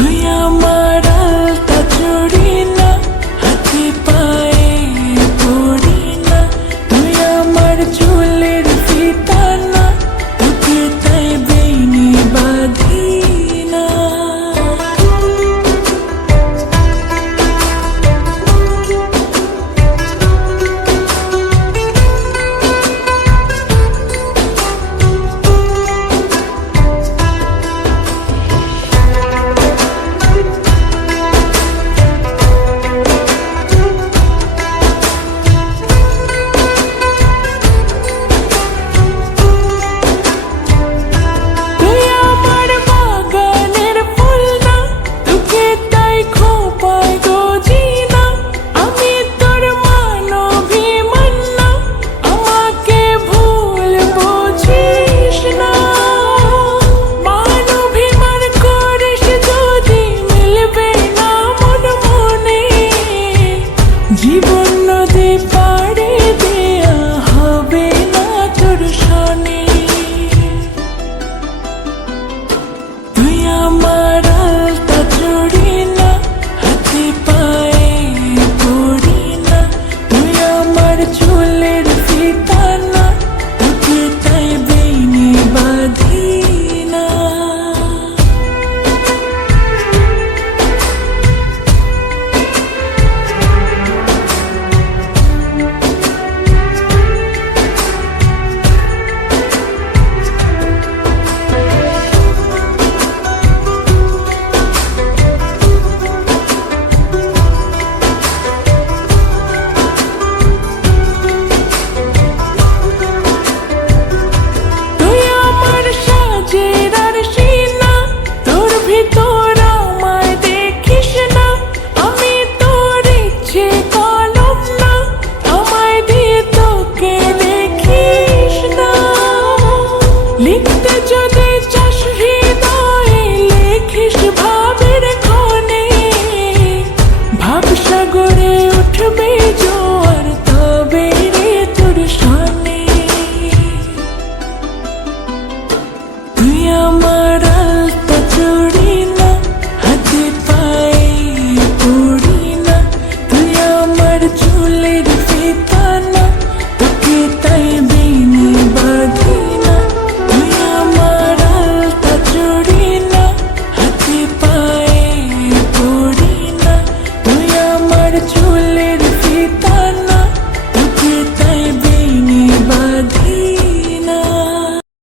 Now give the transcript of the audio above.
তুই আমার আলতা চড়ি না, হাতে পায়ে পড়ি না, তুই আমার চুলের ফিতা না, তোকে তাই বেইনি বাঁধি না। জীবন নদী পাড়ে দেয়া হবে না তোর সনে, তুই আমার আলতা চড়ি না, হাতে পায়ে পড়ি না, তুই আমার চুলের ফিতা না, তোকে তাই বেইনি বাঁধি না। লিখতে যদি চাস হৃদয়ে লেখিস ভাবের ক্ষণে, ভাব সাগরে উঠবে জোয়ার তবে রে তোর সনে, তুই আমার আলতা চড়ি না, হাতে পায়ে পড়ি না, তুই আমার